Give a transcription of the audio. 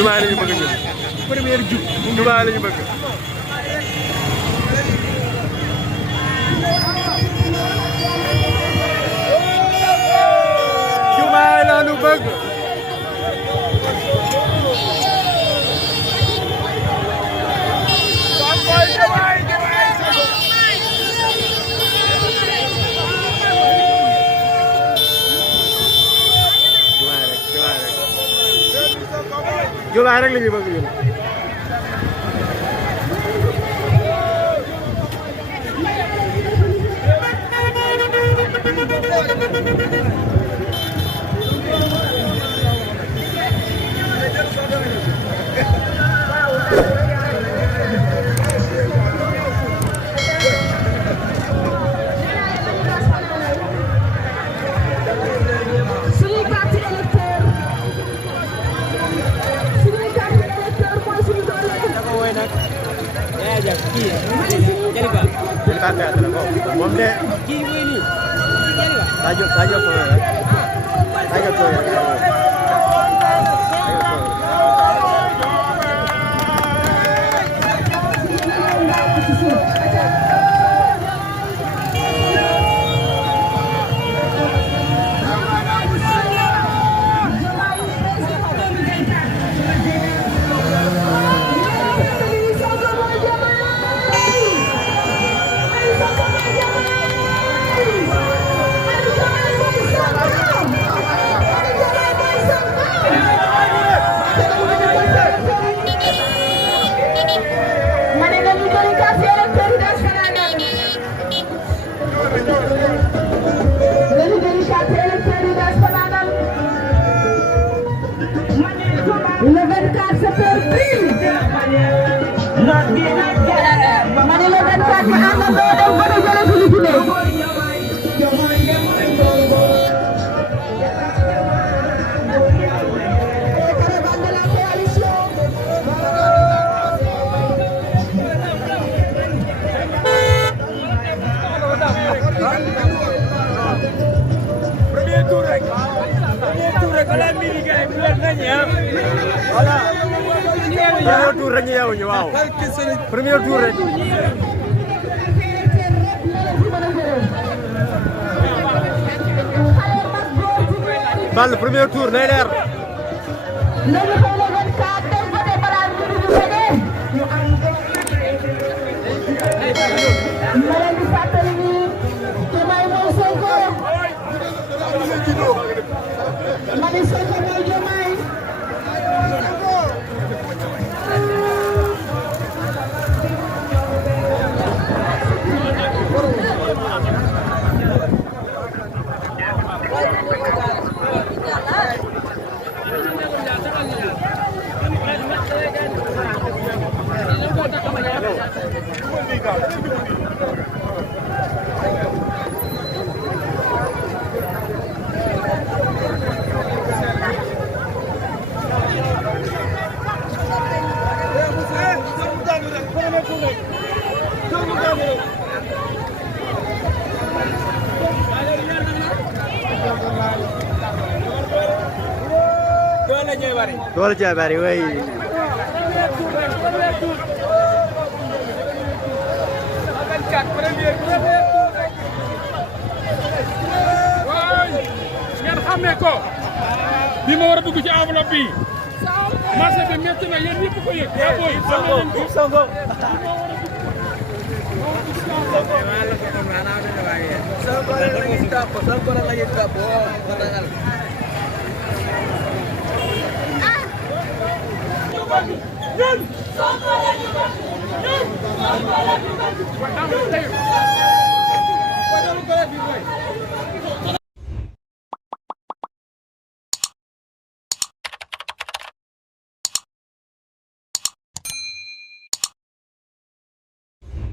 Dubaay la ñu bëgg ñun. première jub. Dubaay la ñu bëgg. Dubaay la ñu bëgg. Jumaay rek la ñu bëgg ñun. Moom de daa jóg Le 24 septembre. Mane le 24 ma àndandoo dem ba ñu jëlee Philippines. Premier tour rek. Premier tour rek balaa mii di gars yi bu leen nañu ah. Voilà. Premier tour rek ñu yeewu ñu waaw. Premier tour rek. Ball premier tour nay leer. Doole cee bari wey. Ngeen xamee ko bi ma war a dugg ci enveloppe bi marché bi métti na yéen ñëpp ko yëg yaa booy Sonko Sonko